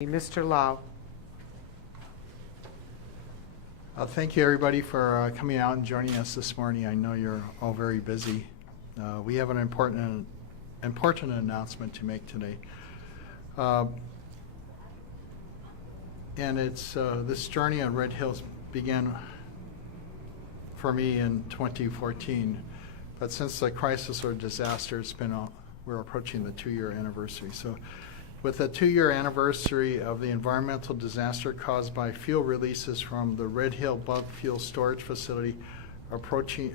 Mr. Lau. Thank you, everybody, for coming out and joining us this morning. I know you're all very busy. We have an important announcement to make today. And it's this journey on Red Hills began for me in 2014. But since the crisis or disaster, we're approaching the 2-year anniversary. So with the 2-year anniversary of the environmental disaster caused by fuel releases from the Red Hill bulk fuel storage facility approaching,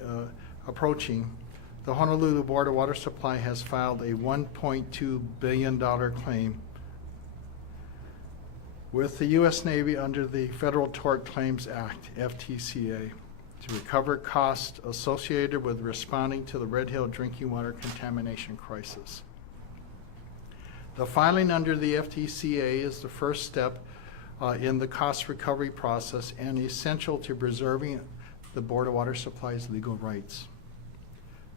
the Honolulu Board of Water Supply has filed a $1.2 billion claim with the U.S. Navy under the Federal Tort Claims Act, FTCA, to recover costs associated with responding to the Red Hill drinking water contamination crisis. The filing under the FTCA is the first step in the cost recovery process and essential to preserving the Board of Water Supply's legal rights.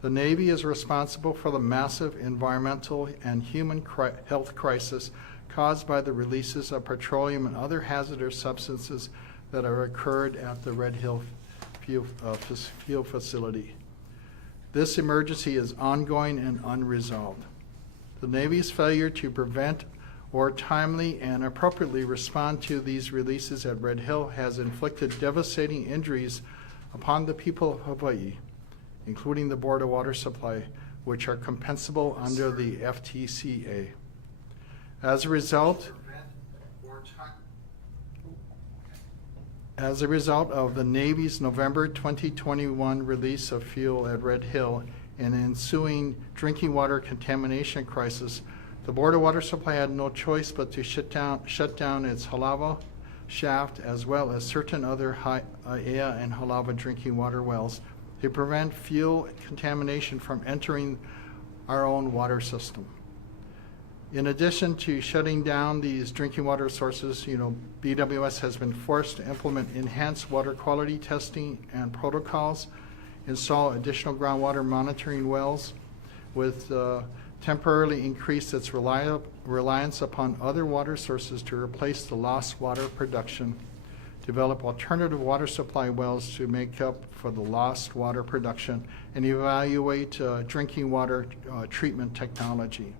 The Navy is responsible for the massive environmental and human health crisis caused by the releases of petroleum and other hazardous substances that have occurred at the Red Hill fuel facility. This emergency is ongoing and unresolved. The Navy's failure to prevent or timely and appropriately respond to these releases at Red Hill has inflicted devastating injuries upon the people of Hawaii, including the Board of Water Supply, which are compensable under the FTCA. As a result of the Navy's November 2021 release of fuel at Red Hill and ensuing drinking water contamination crisis, the Board of Water Supply had no choice but to shut down its Halawa shaft as well as certain other Ea and Halawa drinking water wells to prevent fuel contamination from entering our own water system. In addition to shutting down these drinking water sources, BWS has been forced to implement enhanced water quality testing and protocols, install additional groundwater monitoring wells, with temporarily increased its reliance upon other water sources to replace the lost water production, develop alternative water supply wells to make up for the lost water production, and evaluate drinking water treatment technology.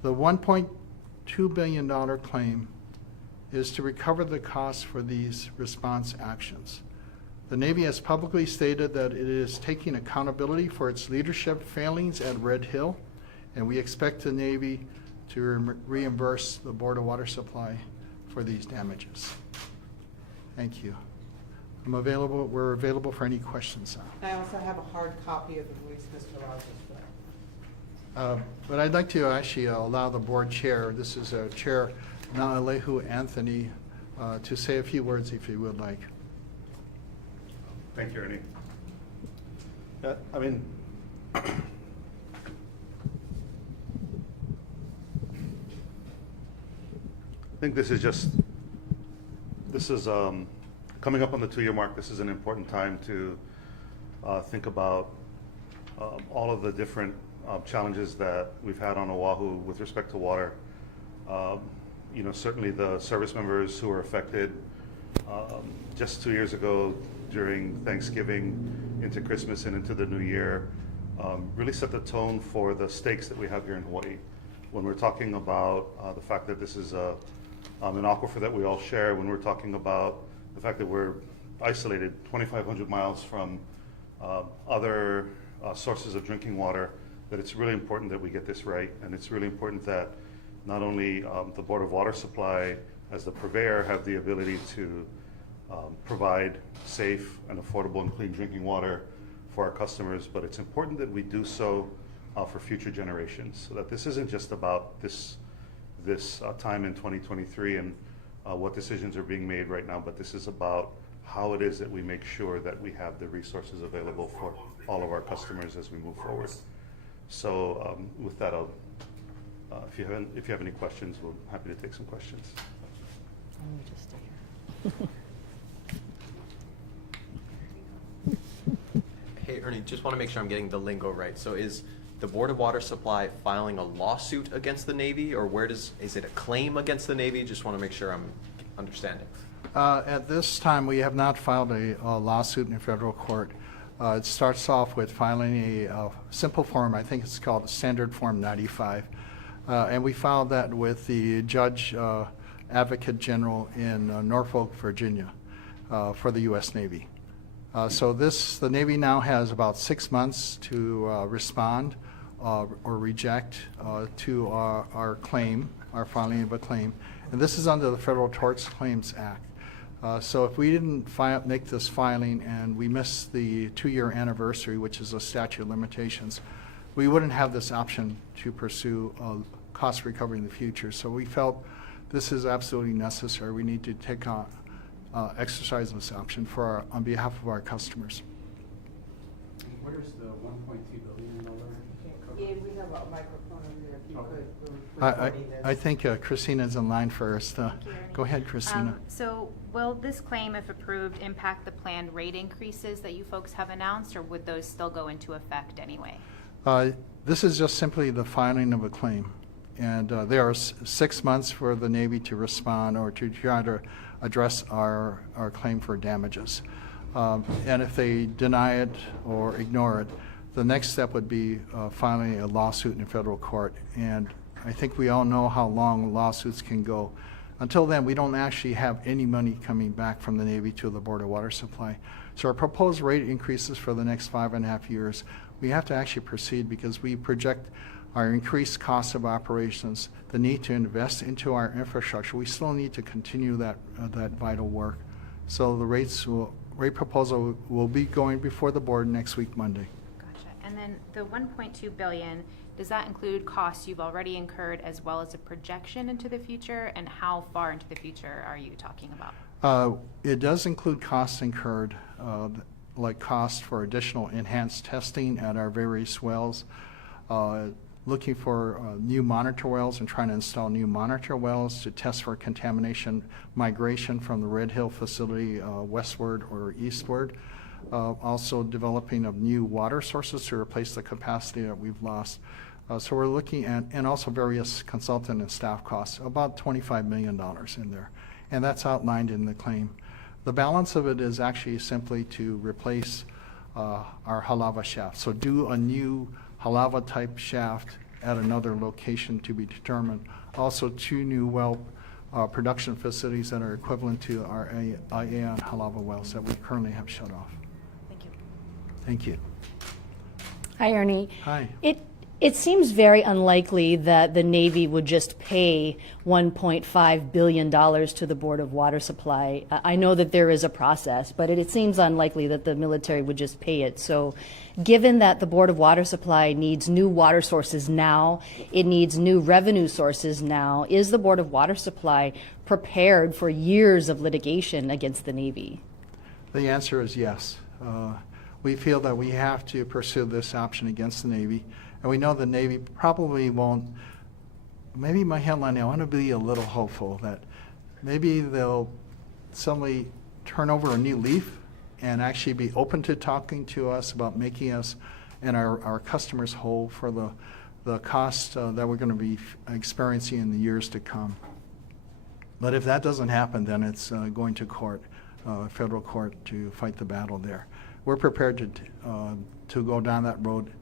The $1.2 billion claim is to recover the costs for these response actions. The Navy has publicly stated that it is taking accountability for its leadership failings at Red Hill, and we expect the Navy to reimburse the Board of Water Supply for these damages. Thank you. We're available for any questions now. I also have a hard copy of the release Mr. Lau just read. But I'd like to actually allow the board chair, this is Chair Naalehu Anthony, to say a few words if he would like. Thank you, Ernie. I think this is coming up on the 2-year mark. This is an important time to think about all of the different challenges that we've had on Oahu with respect to water. Certainly the service members who were affected just 2 years ago during Thanksgiving into Christmas and into the new year really set the tone for the stakes that we have here in Hawaii. When we're talking about the fact that this is an aquifer that we all share, when we're talking about the fact that we're isolated 2,500 miles from other sources of drinking water, that it's really important that we get this right. And it's really important that not only the Board of Water Supply as the purveyor have the ability to provide safe and affordable and clean drinking water for our customers, but it's important that we do so for future generations, so that this isn't just about this time in 2023 and what decisions are being made right now, but this is about how it is that we make sure that we have the resources available for all of our customers as we move forward. So with that, if you have any questions, we're happy to take some questions. Let me just stay here. Hey, Ernie, just want to make sure I'm getting the lingo right. So is the Board of Water Supply filing a lawsuit against the Navy, or is it a claim against the Navy? Just want to make sure I'm understanding. At this time, we have not filed a lawsuit in federal court. It starts off with filing a simple form, I think it's called Standard Form 95. And we filed that with the Judge Advocate General in Norfolk, Virginia, for the U.S. Navy. So the Navy now has about 6 months to respond or reject to our claim, our filing of a claim. And this is under the Federal Tort Claims Act. So if we didn't make this filing and we missed the 2-year anniversary, which is a statute of limitations, we wouldn't have this option to pursue cost recovery in the future. So we felt this is absolutely necessary. We need to take exercise this option on behalf of our customers. Where's the $1.2 billion cover? Yeah, we have a microphone over there, if you Okay. could. We're recording this. I think Christina's in line first. Go ahead, Christina. So will this claim, if approved, impact the planned rate increases that you folks have announced, or would those still go into effect anyway? This is just simply the filing of a claim. And there are 6 months for the Navy to respond or to try to address our claim for damages. And if they deny it or ignore it, the next step would be filing a lawsuit in federal court. And I think we all know how long lawsuits can go. Until then, we don't actually have any money coming back from the Navy to the Board of Water Supply. So our proposed rate increases for the next 5.5 years, we have to actually proceed because we project our increased cost of operations, the need to invest into our infrastructure. We still need to continue that vital work. So the rate proposal will be going before the board next week, Monday. Gotcha. And then the $1.2 billion, does that include costs you've already incurred as well as a projection into the future? And how far into the future are you talking about? It does include costs incurred, like costs for additional enhanced testing at our various wells, looking for new monitor wells and trying to install new monitor wells to test for contamination migration from the Red Hill facility westward or eastward. Also developing of new water sources to replace the capacity that we've lost. So we're looking at, and also various consultant and staff costs, about $25 million in there. And that's outlined in the claim. The balance of it is actually simply to replace our Halawa shaft. So do a new Halawa type shaft at another location to be determined. Also 2 new well production facilities that are equivalent to our IA and Halawa wells that we currently have shut off. Thank you. Thank you. Hi, Ernie. Hi. It seems very unlikely that the Navy would just pay $1.5 billion to the Board of Water Supply. I know that there is a process, but it seems unlikely that the military would just pay it. So given that the Board of Water Supply needs new water sources now, it needs new revenue sources now, is the Board of Water Supply prepared for years of litigation against the Navy? The answer is yes. We feel that we have to pursue this option against the Navy. And we know the Navy probably won't. Maybe my headline, I want to be a little hopeful that maybe they'll suddenly turn over a new leaf and actually be open to talking to us about making us and our customers whole for the cost that we're going to be experiencing in the years to come. But if that doesn't happen, then it's going to court, federal court, to fight the battle there. We're prepared to go down that road.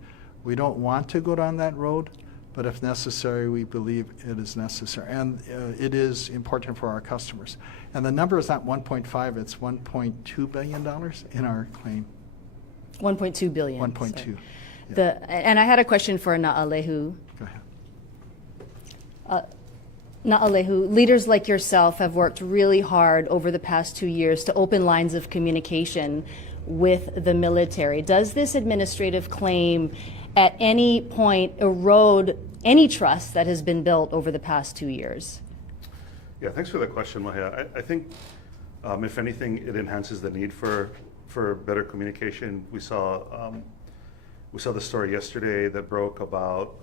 We don't want to go down that road, but if necessary, we believe it is necessary. And it is important for our customers. And the number is not 1.5, it's $1.2 billion in our claim. 1.2 billion. 1.2. So. And I had a question for Naalehu. Go ahead. Naalehu, leaders like yourself have worked really hard over the past 2 years to open lines of communication with the military. Does this administrative claim at any point erode any trust that has been built over the past 2 years? Yeah, thanks for the question, Mahia. I think, if anything, it enhances the need for better communication. We saw the story yesterday that broke about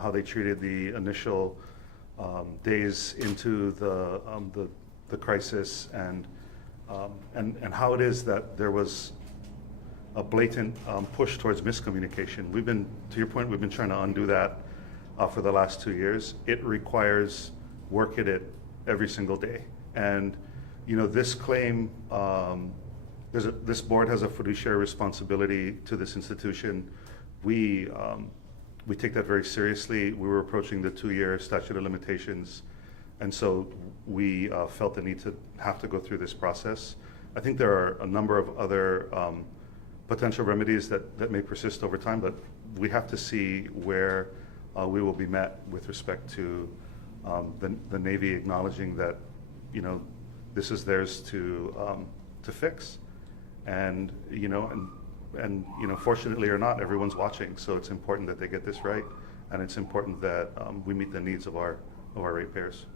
how they treated the initial days into the crisis and how it is that there was a blatant push towards miscommunication. We've been, to your point, we've been trying to undo that for the last 2 years. It requires work at it every single day. And, you know, this claim, this board has a fiduciary responsibility to this institution. We take that very seriously. We were approaching the 2-year statute of limitations, and so we felt the need to have to go through this process. I think there are a number of other potential remedies that may persist over time, but we have to see where we will be met with respect to the Navy acknowledging that, you know, this is theirs to fix, and you know, and you know, fortunately or not, everyone's watching. So it's important that they get this right, and it's important that we meet the needs of our ratepayers.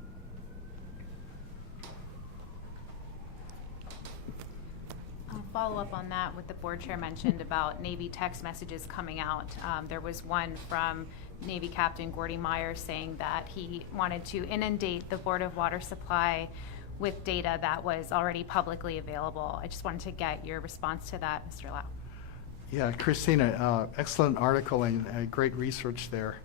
I'll follow up on that. What the board chair mentioned about Navy text messages coming out. There was one from Navy Captain Gordy Meyer saying that he wanted to inundate the Board of Water Supply with data that was already publicly available. I just wanted to get your response to that, Mr. Lau. Yeah, Christina, excellent article and great research there.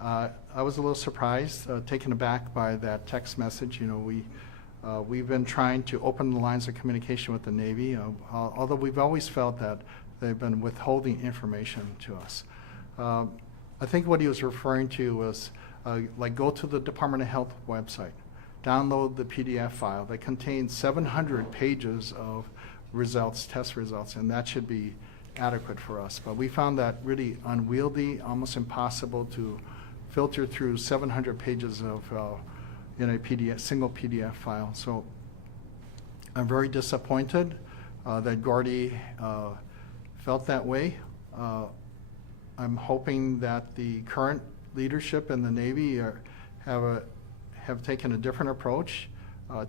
I was a little surprised, taken aback by that text message. You know, we've been trying to open the lines of communication with the Navy, although we've always felt that they've been withholding information to us. I think what he was referring to was like go to the Department of Health website, download the PDF file that contains 700 pages of results, test results, and that should be adequate for us. But we found that really unwieldy, almost impossible to filter through 700 pages of in a PDF, single PDF file. So I'm very disappointed that Gordy felt that way. I'm hoping that the current leadership in the Navy have taken a different approach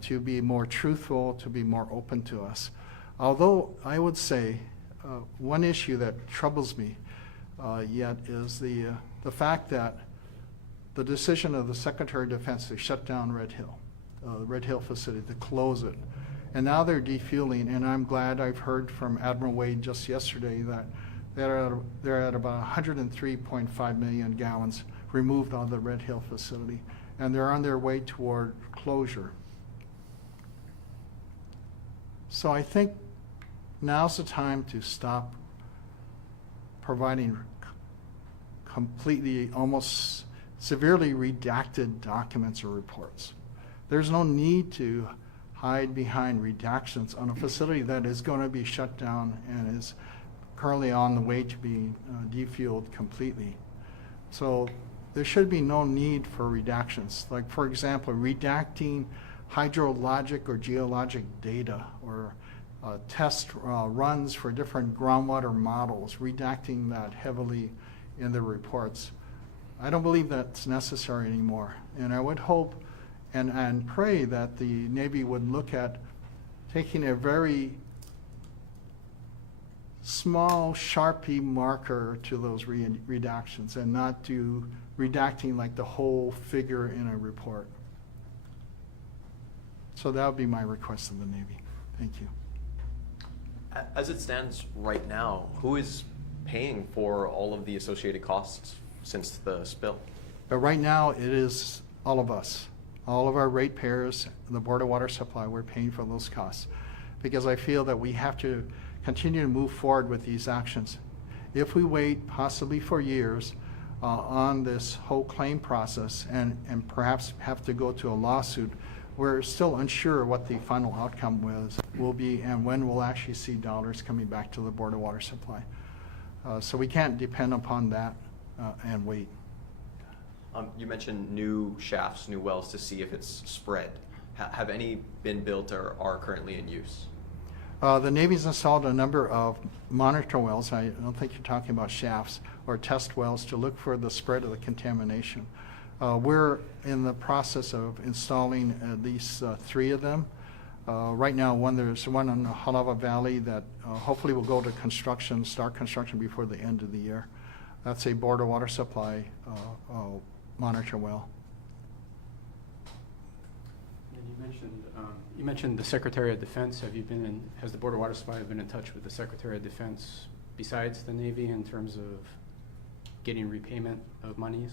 to be more truthful, to be more open to us. Although I would say one issue that troubles me yet is the fact that the decision of the Secretary of Defense to shut down Red Hill, the Red Hill facility, to close it. And now they're defueling, and I'm glad I've heard from Admiral Wade just yesterday that they're at about 103.5 million gallons removed on the Red Hill facility, and they're on their way toward closure. So I think now's the time to stop providing completely, almost severely redacted documents or reports. There's no need to hide behind redactions on a facility that is going to be shut down and is currently on the way to be defueled completely. So there should be no need for redactions. Like, for example, redacting hydrologic or geologic data, or test runs for different groundwater models, redacting that heavily in the reports. I don't believe that's necessary anymore. And I would hope and pray that the Navy would look at taking a very small Sharpie marker to those redactions and not do redacting like the whole figure in a report. So that would be my request of the Navy. Thank you. As it stands right now, who is paying for all of the associated costs since the spill? But right now, it is all of us. All of our ratepayers, the Board of Water Supply, we're paying for those costs. Because I feel that we have to continue to move forward with these actions. If we wait possibly for years on this whole claim process and perhaps have to go to a lawsuit, we're still unsure what the final outcome will be and when we'll actually see dollars coming back to the Board of Water Supply. So we can't depend upon that and wait. You mentioned new shafts, new wells to see if it's spread. Have any been built or are currently in use? The Navy's installed a number of monitor wells. I don't think you're talking about shafts, or test wells to look for the spread of the contamination. We're in the process of installing at least 3 of them. Right now, there's one in the Halawa Valley that hopefully will go to construction, start construction before the end of the year. That's a Board of Water Supply monitor well. And you You mentioned the Secretary of Defense. Has the Board of Water Supply been in touch with the Secretary of Defense besides the Navy in terms of getting repayment of monies?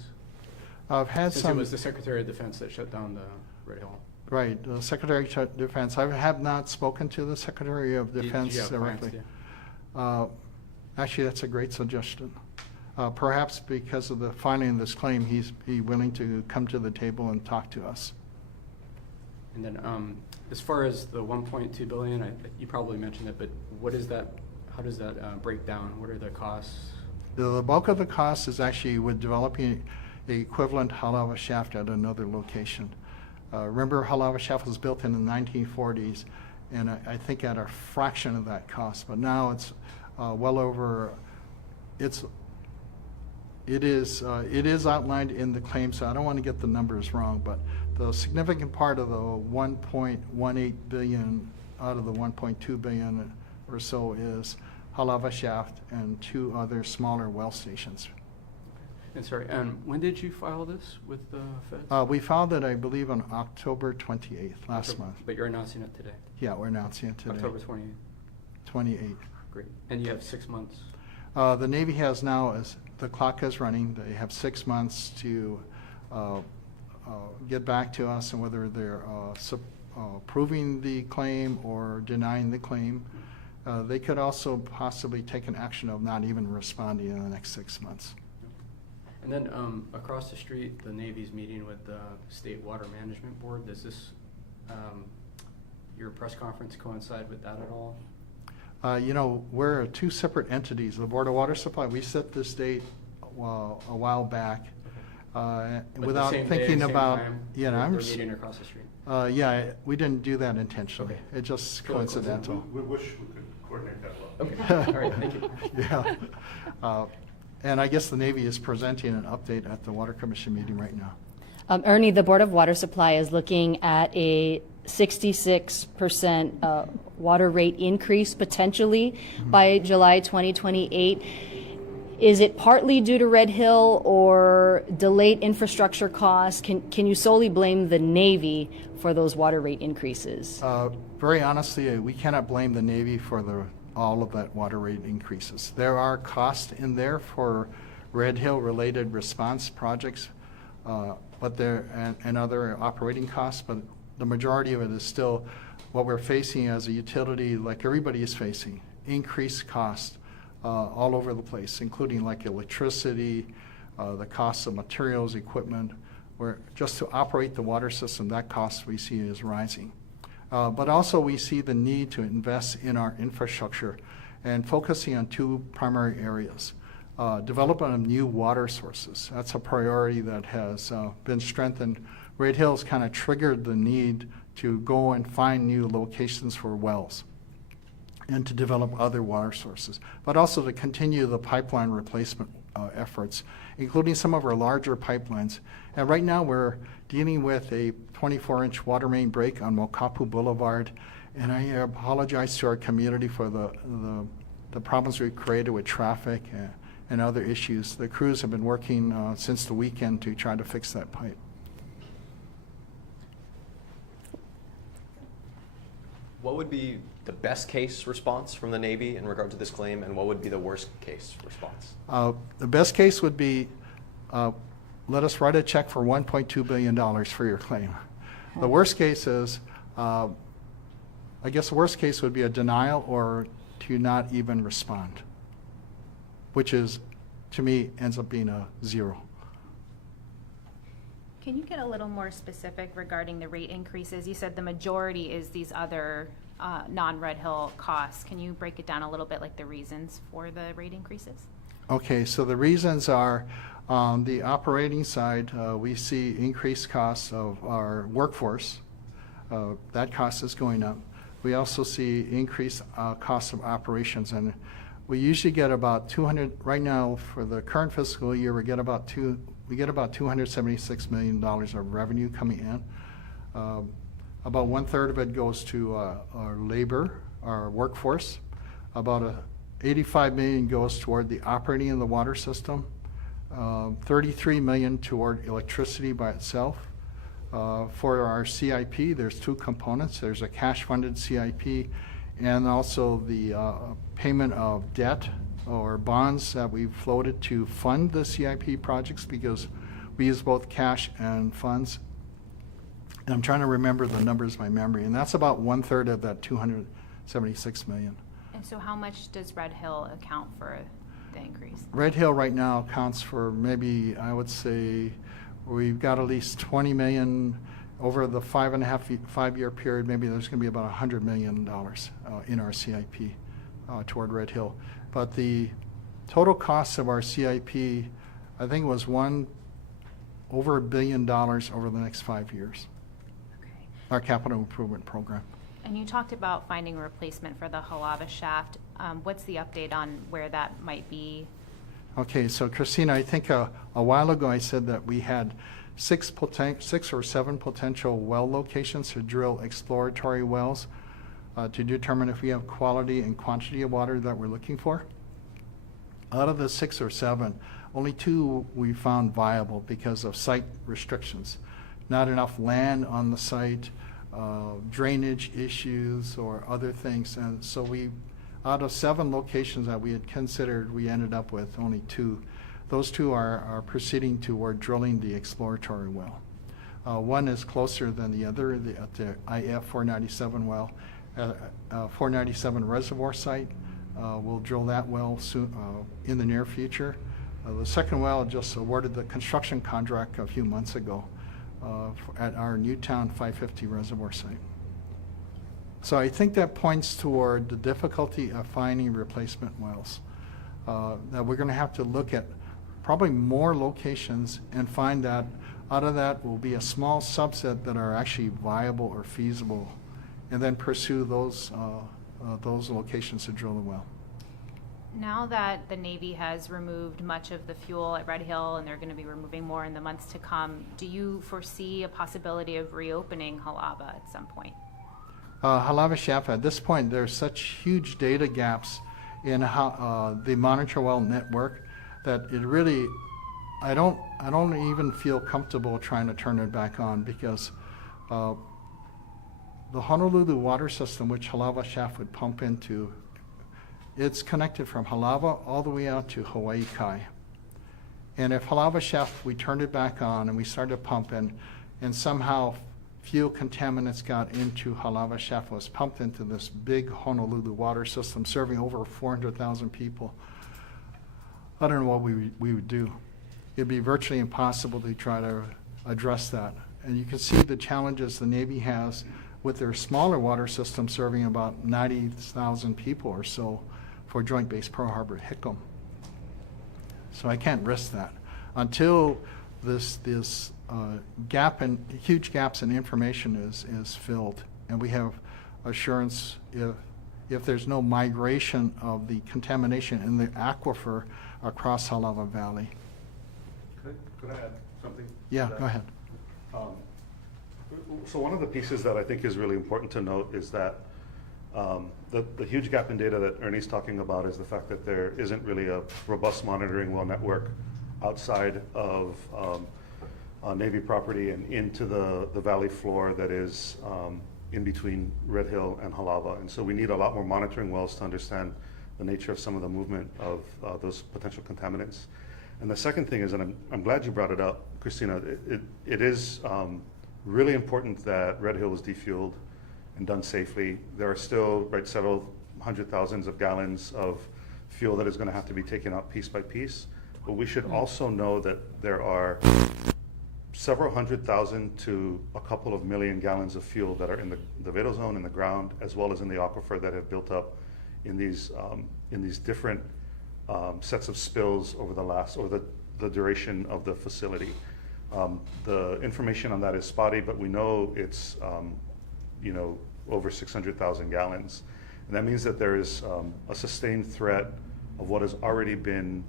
I've had Since some. it was the Secretary of Defense that shut down the Red Hill. Right, the Secretary of Defense. I have not spoken to the Secretary of Defense Did you have plans directly. to? Actually, that's a great suggestion. Perhaps because of the filing of this claim, he's willing to come to the table and talk to us. And then, as far as the 1.2 billion, you probably mentioned it, but what is that? How does that break down? What are the costs? The bulk of the cost is actually with developing the equivalent Halawa shaft at another location. Remember, Halawa shaft was built in the 1940s, and I think at a fraction of that cost. But now it's well over. It is outlined in the claim, so I don't want to get the numbers wrong. But the significant part of the 1.18 billion out of the 1.2 billion or so is Halawa shaft and 2 other smaller well stations. And sorry, when did you file this with the Feds? We filed it, I believe, on October 28th, last October, month. But you're announcing it today? Yeah, we're announcing it today. October 28th. 28th. Great. And you have 6 months? The Navy has now, as the clock is running, they have 6 months to get back to us on whether they're approving the claim or denying the claim. They could also possibly take an action of not even responding in the next 6 months. And then across the street, the Navy's meeting with the State Water Management Board. Does this, your press conference coincide with that at all? You know, we're 2 separate entities. The Board of Water Supply, we set this date a while back But without the same thinking day, same about, time, you know, they're meeting across the street? yeah, we didn't do that intentionally. Okay. It just Totally coincidental. We wish we could coordinate that well. Okay, all right, thank you. Yeah. And I guess the Navy is presenting an update at the Water Commission meeting right now. Ernie, the Board of Water Supply is looking at a 66% water rate increase potentially by July 2028. Is it partly due to Red Hill or delayed infrastructure costs? Can you solely blame the Navy for those water rate increases? Very honestly, we cannot blame the Navy for all of that water rate increases. There are costs in there for Red Hill related response projects, but and other operating costs, but the majority of it is still what we're facing as a utility, like everybody is facing, increased costs all over the place, including like electricity, the cost of materials, equipment, where just to operate the water system, that cost we see is rising. But also we see the need to invest in our infrastructure and focusing on 2 primary areas. Development of new water sources. That's a priority that has been strengthened. Red Hills kind of triggered the need to go and find new locations for wells and to develop other water sources, but also to continue the pipeline replacement efforts, including some of our larger pipelines. And right now we're dealing with a 24-inch water main break on Mokapu Boulevard, and I apologize to our community for the problems we've created with traffic and other issues. The crews have been working since the weekend to try to fix that pipe. What would be the best case response from the Navy in regard to this claim, and what would be the worst case response? The best case would be let us write a check for $1.2 billion for your claim. The worst case is, I guess the worst case would be a denial or to not even respond, which is, to me, ends up being a 0. Can you get a little more specific regarding the rate increases? You said the majority is these other non-Red Hill costs. Can you break it down a little bit, like the reasons for the rate increases? Okay, so the reasons are on the operating side, we see increased costs of our workforce. That cost is going up. We also see increased costs of operations, and we usually get about 200, right now for the current fiscal year, we get about $276 million of revenue coming in. About 1/3 of it goes to our labor, our workforce. About $85 million goes toward the operating of the water system. $33 million toward electricity by itself. For our CIP, there's two components. There's a cash-funded CIP and also the payment of debt or bonds that we've floated to fund the CIP projects because we use both cash and funds. And I'm trying to remember the numbers by memory, and that's about 1/3 of that $276 million. And so how much does Red Hill account for the increase? Red Hill right now accounts for maybe, I would say, we've got at least 20 million over the 5.5-year period. Maybe there's going to be about $100 million in our CIP toward Red Hill. But the total cost of our CIP, I think it was over $1 billion over the next 5 years. Okay. Our capital improvement program. And you talked about finding a replacement for the Halawa shaft. What's the update on where that might be? Okay, so Christina, I think a while ago I said that we had 6 or 7 potential well locations to drill exploratory wells to determine if we have quality and quantity of water that we're looking for. Out of the 6 or 7, only 2 we found viable because of site restrictions. Not enough land on the site, drainage issues or other things. And so out of 7 locations that we had considered, we ended up with only 2. Those 2 are proceeding toward drilling the exploratory well. One is closer than the other at the IF 497 well, 497 reservoir site. We'll drill that well soon, in the near future. The second well just awarded the construction contract a few months ago at our Newtown 550 reservoir site. So I think that points toward the difficulty of finding replacement wells. That we're going to have to look at probably more locations and find that out of that will be a small subset that are actually viable or feasible, and then pursue those locations to drill the well. Now that the Navy has removed much of the fuel at Red Hill and they're going to be removing more in the months to come, do you foresee a possibility of reopening Halawa at some point? Halawa shaft, at this point, there's such huge data gaps in the monitor well network that it really, I don't even feel comfortable trying to turn it back on because the Honolulu water system, which Halawa shaft would pump into, it's connected from Halawa all the way out to Hawaii Kai. And if Halawa shaft, we turned it back on and we started pumping, and somehow fuel contaminants got into Halawa shaft, was pumped into this big Honolulu water system serving over 400,000 people, I don't know what we would do. It'd be virtually impossible to try to address that. And you can see the challenges the Navy has with their smaller water system serving about 90,000 people or so for Joint Base Pearl Harbor Hickam. So I can't risk that until this huge gaps in information is filled, and we have assurance if there's no migration of the contamination in the aquifer across Halawa Valley. Could I add something? Yeah, go ahead. So one of the pieces that I think is really important to note is that the huge gap in data that Ernie's talking about is the fact that there isn't really a robust monitoring well network outside of Navy property and into the valley floor that is in between Red Hill and Halawa. And so we need a lot more monitoring wells to understand the nature of some of the movement of those potential contaminants. And the second thing is, and I'm glad you brought it up, Christina, it is really important that Red Hill is defueled and done safely. There are still several 100,000s of gallons of fuel that is going to have to be taken out piece by piece. But we should also know that there are several 100,000 to a couple of million gallons of fuel that are in the Vado zone, in the ground, as well as in the aquifer that have built up in these different sets of spills over the duration of the facility. The information on that is spotty, but we know it's over 600,000 gallons. And that means that there is a sustained threat of what has already been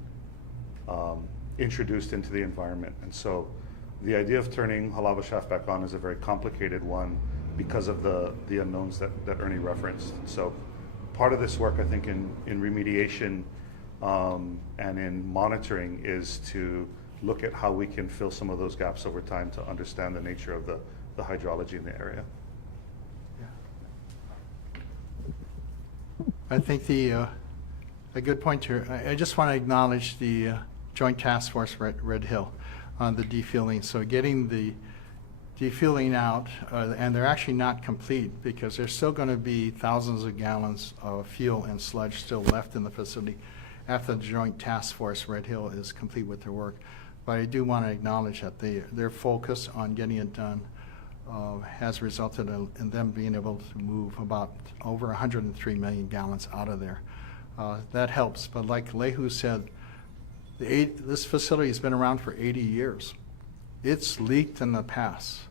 introduced into the environment. And so the idea of turning Halawa shaft back on is a very complicated one because of the unknowns that Ernie referenced. So part of this work, I think, in remediation and in monitoring is to look at how we can fill some of those gaps over time to understand the nature of the hydrology in the area. I think a good point here, I just want to acknowledge the Joint Task Force Red Hill on the defueling. So getting the defueling out, and they're actually not complete because there's still going to be thousands of gallons of fuel and sludge still left in the facility after the Joint Task Force Red Hill is complete with their work. But I do want to acknowledge that their focus on getting it done has resulted in them being able to move about over 103 million gallons out of there. That helps, but like Lehu said, this facility has been around for 80 years. It's leaked in the past.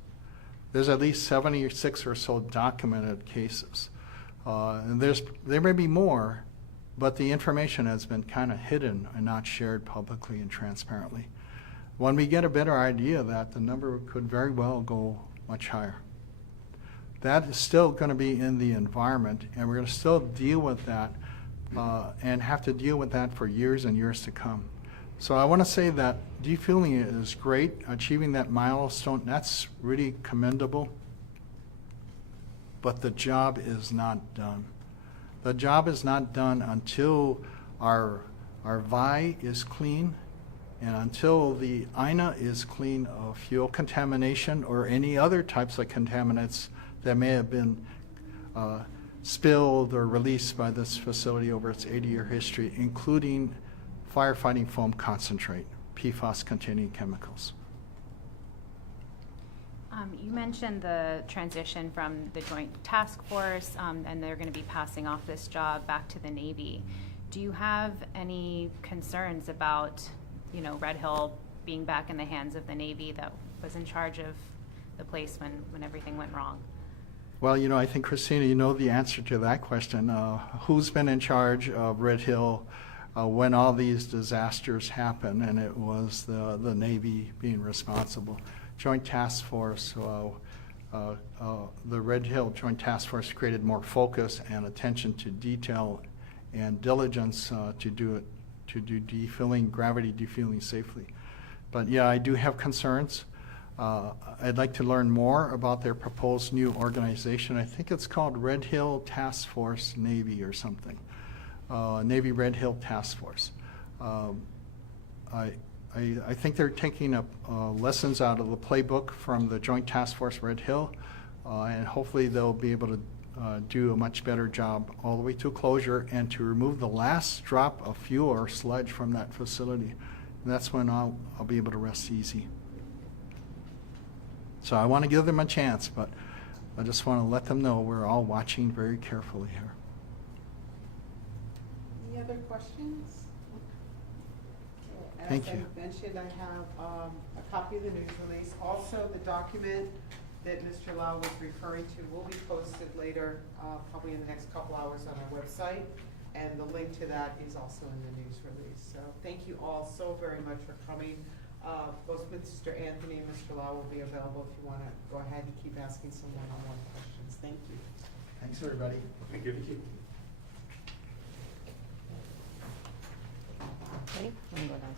There's at least 76 or so documented cases. And there may be more, but the information has been kind of hidden and not shared publicly and transparently. When we get a better idea of that, the number could very well go much higher. That is still going to be in the environment, and we're going to still deal with that and have to deal with that for years and years to come. So I want to say that defueling is great. Achieving that milestone, that's really commendable. But the job is not done. The job is not done until our VI is clean and until the INA is clean of fuel contamination or any other types of contaminants that may have been spilled or released by this facility over its 80-year history, including firefighting foam concentrate, PFAS-containing chemicals. You mentioned the transition from the Joint Task Force, and they're going to be passing off this job back to the Navy. Do you have any concerns about, Red Hill being back in the hands of the Navy that was in charge of the place when everything went wrong? Well, I think, Christina, you know the answer to that question. Who's been in charge of Red Hill when all these disasters happen? And it was the Navy being responsible. Joint Task Force, the Red Hill Joint Task Force created more focus and attention to detail and diligence to do defueling, gravity defueling safely. But yeah, I do have concerns. I'd like to learn more about their proposed new organization. I think it's called Red Hill Task Force Navy or something. Navy Red Hill Task Force. I think they're taking up lessons out of the playbook from the Joint Task Force Red Hill, and hopefully they'll be able to do a much better job all the way to closure and to remove the last drop of fuel or sludge from that facility. And that's when I'll be able to rest easy. So I want to give them a chance, but I just want to let them know we're all watching very carefully here. Any other questions? Thank you. As I mentioned, I have a copy of the news release. Also, the document that Mr. Lau was referring to will be posted later, probably in the next couple hours on our website. And the link to that is also in the news release. So thank you all so very much for coming. Both Mr. Anthony and Mr. Lau will be available if you want to go ahead and keep asking some one-on-one questions. Thank you. Thanks, everybody. Thank you. Ready? Let me go down.